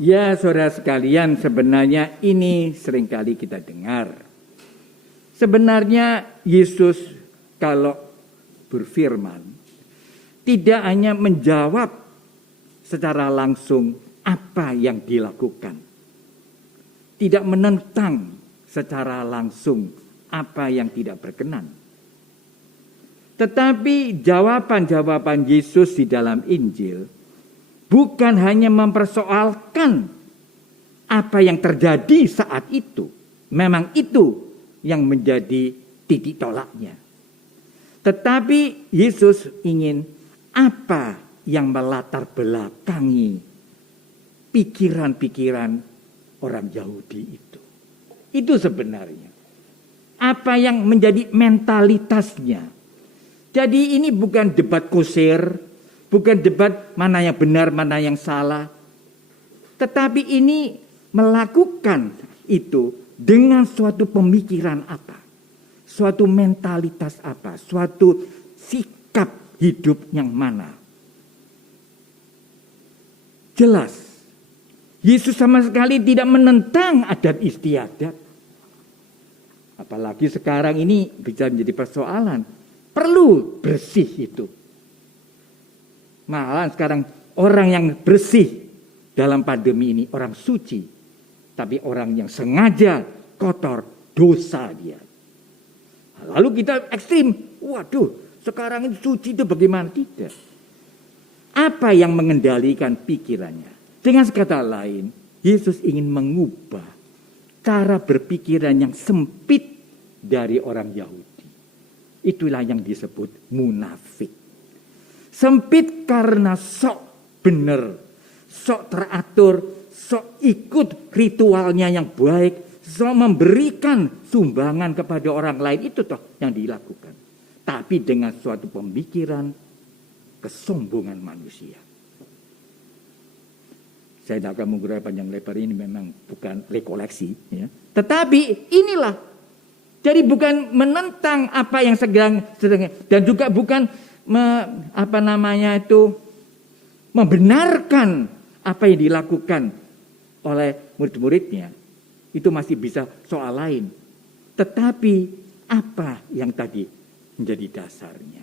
Ya, saudara sekalian, sebenarnya ini seringkali kita dengar. Sebenarnya Yesus kalau berfirman tidak hanya menjawab secara langsung apa yang dilakukan. Tidak menentang secara langsung apa yang tidak berkenan. Tetapi jawaban-jawaban Yesus di dalam Injil bukan hanya mempersoalkan apa yang terjadi saat itu. Memang itu yang menjadi titik tolaknya. Tetapi Yesus ingin apa yang melatar belakangi pikiran-pikiran orang Yahudi itu. Itu sebenarnya. Apa yang menjadi mentalitasnya. Jadi ini bukan debat kusir, bukan debat mana yang benar, mana yang salah. Tetapi ini melakukan itu dengan suatu pemikiran apa? Suatu mentalitas apa? Suatu sikap hidup yang mana? Jelas, Yesus sama sekali tidak menentang adat istiadat. Apalagi sekarang ini bisa menjadi persoalan. Perlu bersih itu. Malah sekarang orang yang bersih dalam pandemi ini orang suci. Tapi orang yang sengaja kotor, dosa dia. Lalu kita ekstrim. Waduh, sekarang ini suci itu bagaimana? Tidak. Apa yang mengendalikan pikirannya? Dengan kata lain, Yesus ingin mengubah cara berpikiran yang sempit dari orang Yahudi. Itulah yang disebut munafik. Sempit karena sok benar, sok teratur, sok ikut ritualnya yang baik, sok memberikan sumbangan kepada orang lain, itu toh yang dilakukan. Tapi dengan suatu pemikiran kesombongan manusia. Saya tidak akan mengurai panjang lebar, ini memang bukan rekoleksi, ya. Tetapi inilah. Jadi bukan menentang apa yang sedang dan juga bukan membenarkan apa yang dilakukan oleh murid-muridnya. Itu masih bisa soal lain. Tetapi apa yang tadi menjadi dasarnya?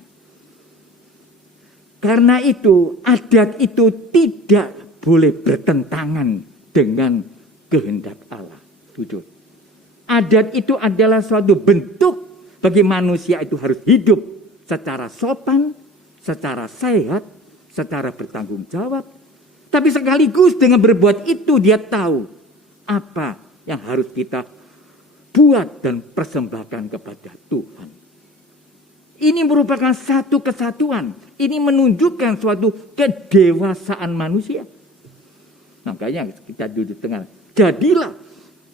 Karena itu adat itu tidak boleh bertentangan dengan kehendak Allah. Tujuh. Adat itu adalah suatu bentuk bagi manusia itu harus hidup secara sopan, secara sehat, secara bertanggung jawab. Tapi sekaligus dengan berbuat itu dia tahu apa yang harus kita buat dan persembahkan kepada Tuhan. Ini merupakan satu kesatuan. Ini menunjukkan suatu kedewasaan manusia. Makanya kita duduk tengah. Jadilah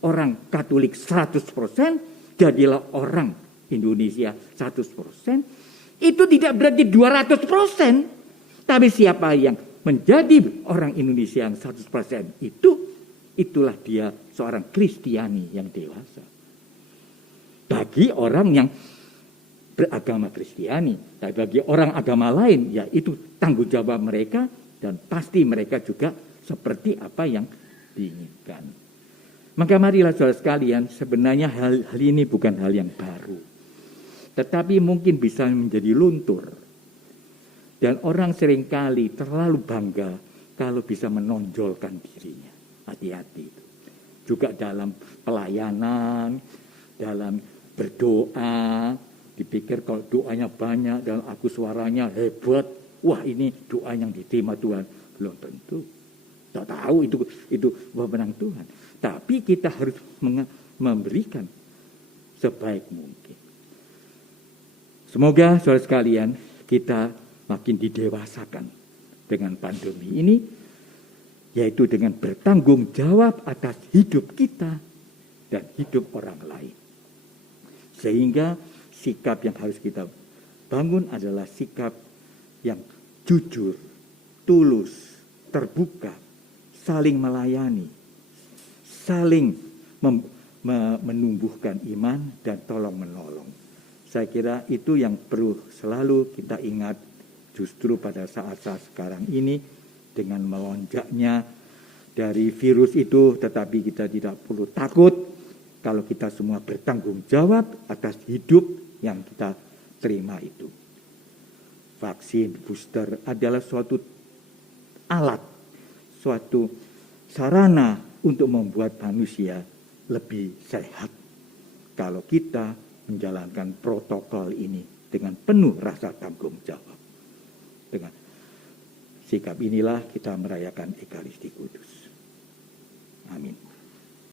orang Katolik 100%, jadilah orang Indonesia 100%. Itu tidak berarti 200%. Tapi siapa yang menjadi orang Indonesia yang 100% itulah dia seorang Kristiani yang dewasa. Bagi orang yang beragama Kristiani. Tapi bagi orang agama lain, ya itu tanggung jawab mereka. Dan pasti mereka juga seperti apa yang diinginkan. Maka marilah saudara sekalian, sebenarnya hal ini bukan hal yang baru. Tetapi mungkin bisa menjadi luntur. Dan orang seringkali terlalu bangga kalau bisa menonjolkan dirinya. Hati-hati. Juga dalam pelayanan, dalam berdoa. Dipikir kalau doanya banyak dan aku suaranya hebat. Wah, ini doa yang diterima Tuhan. Belum tentu. Tak tahu itu wewenang Tuhan. Tapi kita harus memberikan sebaik mungkin. Semoga saudara sekalian kita makin didewasakan dengan pandemi ini. Yaitu dengan bertanggung jawab atas hidup kita dan hidup orang lain. Sehingga sikap yang harus kita bangun adalah sikap yang jujur, tulus, terbuka, saling melayani, saling menumbuhkan iman dan tolong menolong. Saya kira itu yang perlu selalu kita ingat justru pada saat-saat sekarang ini dengan melonjaknya dari virus itu, tetapi kita tidak perlu takut kalau kita semua bertanggung jawab atas hidup yang kita terima itu. Vaksin booster adalah suatu alat, suatu sarana untuk membuat manusia lebih sehat. Kalau kita menjalankan protokol ini dengan penuh rasa tanggung jawab. Dengan sikap inilah kita merayakan Ekaristi Kudus. Amin.